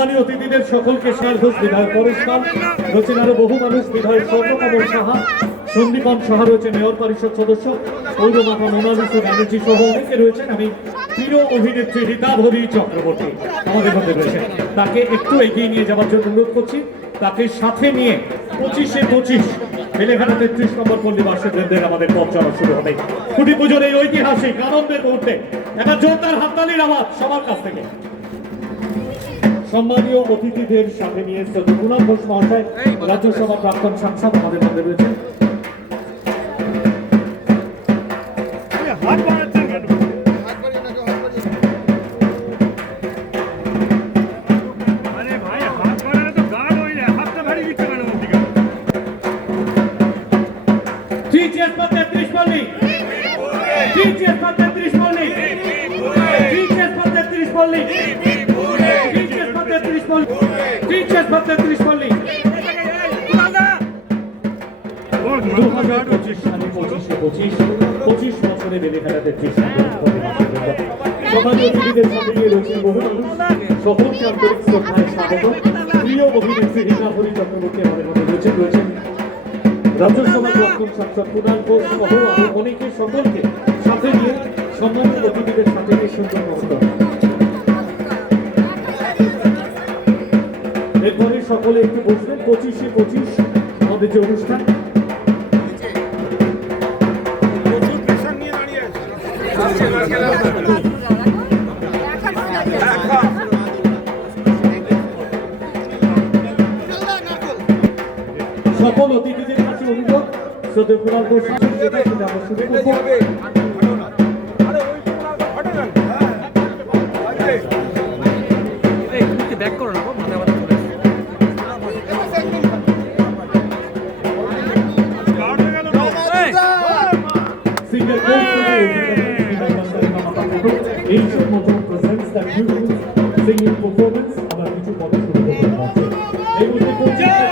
সম্মানীয় অতিথিদের সকলকে শাল ঘোষ বিধায়ক পরেশ পাল, রয়েছেন আরও বহু মানুষ, বিধায়ক স্বর্ণকমল সাহা সন্দীপন সাহা রয়েছে মেয়র পরিষদ সদস্য পৌরমাতা মোনালিসা ব্যানার্জি সহ অনেকে রয়েছেন। আমি প্রিয় অভিনেত্রী রীতাভরী চক্রবর্তী আমাদের মধ্যে রয়েছেন। তাকে একটু এগিয়ে নিয়ে যাওয়ার জন্য অনুরোধ করছি। তাকে সাথে নিয়ে পঁচিশে পঁচিশ বেলেঘাটা তেত্রিশ নম্বর পল্লী বাসীদের আমাদের পথ চলা শুরু হবে। খুঁটি পুজোর এই ঐতিহাসিক আনন্দের মুহূর্তে একটা জোরদার হাততালির আওয়াজ সবার কাছ থেকে। সম্মানীয় অতিথিদের সাথে নিয়ে শ্রদ্ধা কুণাল ঘোষ মহাশয়। রাজ্যসভা প্রাক্তন সাংসদ আমাদের মধ্যে রয়েছেন হাত বাড়াচ্ছেন কেন? চেয়ার ফর তেত্রিশ পল্লী পঁচিশ সালে সকলকে প্রিয় অভিনেত্রী রীতা রয়েছেন রয়েছেন রাজ্যসভা প্রাক্তন সাংসদ কুণাল সাথে নিয়ে সম্মানিত অতিথিদের সাথে নিয়ে সুন্দর এরপরে সকলে একটু বসবেন, পঁচিশে পঁচিশ আমাদের যে অনুষ্ঠান। সকল অতিথিদের কাছে অনুরোধ, শ্রদ্ধেয় কুণাল ঘোষ যেটা সেটা আমরা শুরু করব। Singer Asian Motor presents the beautiful singing performance আমরা কিছু কথা শুরু করতে পারছি এই মুহূর্তে পঁচিশে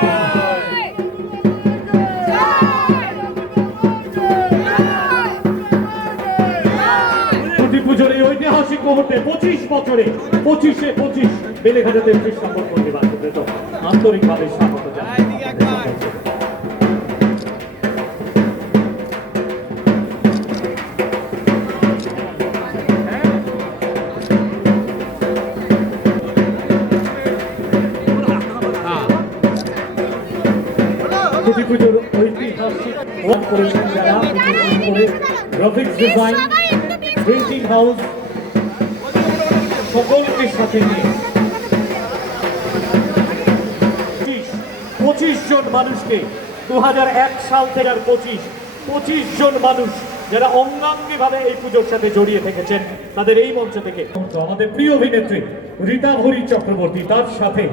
ছুটি পুজোর এই ঐতিহাসিক মুহূর্তে পঁচিশ বছরে পঁচিশে পঁচিশ বেলেঘাটা তেত্রিশ নম্বর পল্লী বাসীদের আন্তরিকভাবে স্বাগত। পুজোর ঐতিহাসিক গ্রাফিক্স ডিজাইন, প্রিন্টিং হাউস সকলকে সাথে নিয়ে পঁচিশ জন মানুষকে দু হাজার এক সাল থেকে আর পঁচিশ পঁচিশ জন মানুষ যারা অঙ্গাঙ্গি ভাবে এই পুজোর সাথে জড়িয়ে থেকেছেন, তাদের এই মঞ্চ থেকে। আমাদের প্রিয় অভিনেত্রী রীতা হরি চক্রবর্তী, তার সাথে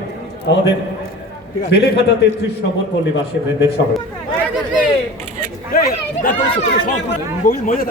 আমাদের বেলেঘাটা তেত্রিশ নম্বর পল্লী বাসীদের সঙ্গে মজা